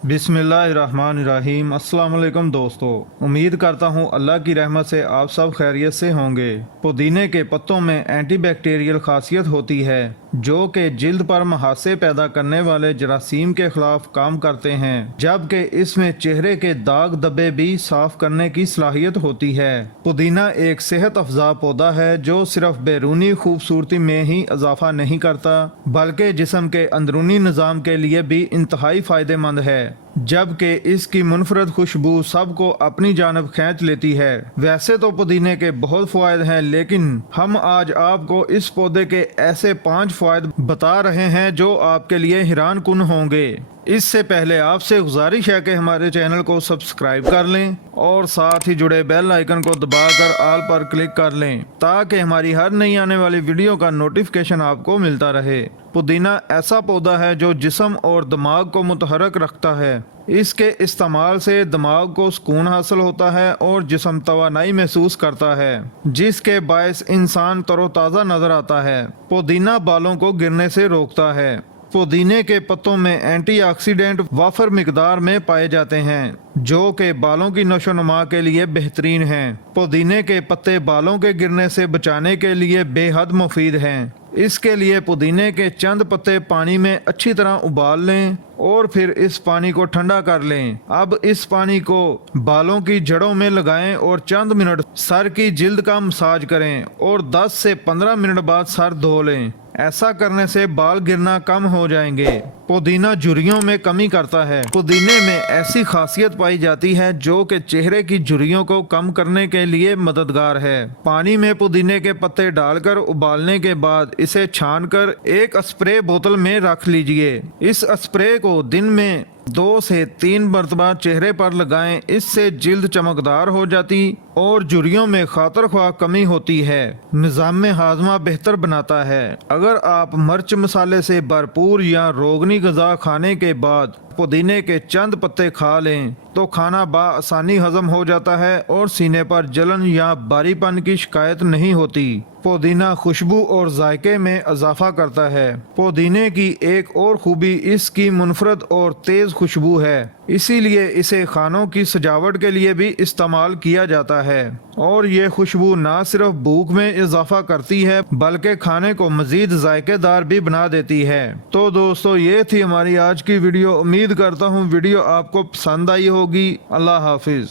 बिस्मिल्लाहिर्रहमानिर्रहीम। अस्सलाम वालेकुम दोस्तों, उम्मीद करता हूँ अल्लाह की रहमत से आप सब खैरियत से होंगे। पुदीने के पत्तों में एंटी बैक्टीरियल खासियत होती है जो कि जिल्द पर मुहासे पैदा करने वाले जरासीम के खिलाफ काम करते हैं, जबकि इसमें चेहरे के दाग धब्बे भी साफ करने की सलाहियत होती है। पुदीना एक सेहत अफजा पौधा है जो सिर्फ बैरूनी खूबसूरती में ही इजाफा नहीं करता बल्कि जिस्म के अंदरूनी निज़ाम के लिए भी इंतहाई फ़ायदेमंद है, जबकि इसकी मुनफरद खुशबू सबको अपनी जानब खींच लेती है। वैसे तो पुदीने के बहुत फ़ायदे हैं, लेकिन हम आज आपको इस पौधे के ऐसे 5 फ़ायदे बता रहे हैं जो आपके लिए हैरान कुन होंगे। इससे पहले आपसे गुजारिश है कि हमारे चैनल को सब्सक्राइब कर लें और साथ ही जुड़े बेल आइकन को दबाकर ऑल पर क्लिक कर लें ताकि हमारी हर नई आने वाली वीडियो का नोटिफिकेशन आपको मिलता रहे। पुदीना ऐसा पौधा है जो जिस्म और दिमाग को मुतहरक रखता है। इसके इस्तेमाल से दिमाग को सुकून हासिल होता है और जिस्म तवानाई महसूस करता है, जिसके बायस इंसान तरोताज़ा नजर आता है। पुदीना बालों को गिरने से रोकता है। पुदीने के पत्तों में एंटीऑक्सीडेंट वाफर मिकदार में पाए जाते हैं जो कि बालों की नशोनुमा के लिए बेहतरीन हैं। पुदीने के पत्ते बालों के गिरने से बचाने के लिए बेहद मुफीद हैं। इसके लिए पुदीने के चंद पत्ते पानी में अच्छी तरह उबाल लें और फिर इस पानी को ठंडा कर लें। अब इस पानी को बालों की जड़ों में लगाएं और चंद मिनट सर की जिल्द का मसाज करें और 10 से 15 मिनट बाद सर धो लें। ऐसा करने से बाल गिरना कम हो जाएंगे। पुदीना झुर्रियों में कमी करता है। पुदीने में ऐसी खासियत पाई जाती है जो कि चेहरे की झुर्रियों को कम करने के लिए मददगार है। पानी में पुदीने के पत्ते डालकर उबालने के बाद इसे छानकर एक स्प्रे बोतल में रख लीजिए। इस स्प्रे को दिन में 2 से 3 मरतबा चेहरे पर लगाएं। इससे जिल्द चमकदार हो जाती और झुर्रियों में खातर ख्वाह कमी होती है। निज़ाम हाजमा बेहतर बनाता है। अगर आप मिर्च मसाले से भरपूर या रोगनी गज़ा खाने के बाद पुदीने के चंद पत्ते खा लें तो खाना बआसानी हजम हो जाता है और सीने पर जलन या भारीपन की शिकायत नहीं होती। पुदीना खुशबू और जायके में इजाफा करता है। पुदीने की एक और खूबी इसकी मुनफरद और तेज़ खुशबू है, इसीलिए इसे खानों की सजावट के लिए भी इस्तेमाल किया जाता है। और ये खुशबू ना सिर्फ भूख में इजाफा करती है बल्कि खाने को मजीद जायकेदार भी बना देती है। तो दोस्तों, ये थी हमारी आज की वीडियो। उम्मीद करता हूँ वीडियो आपको पसंद आई होगी। अल्लाह हाफिज।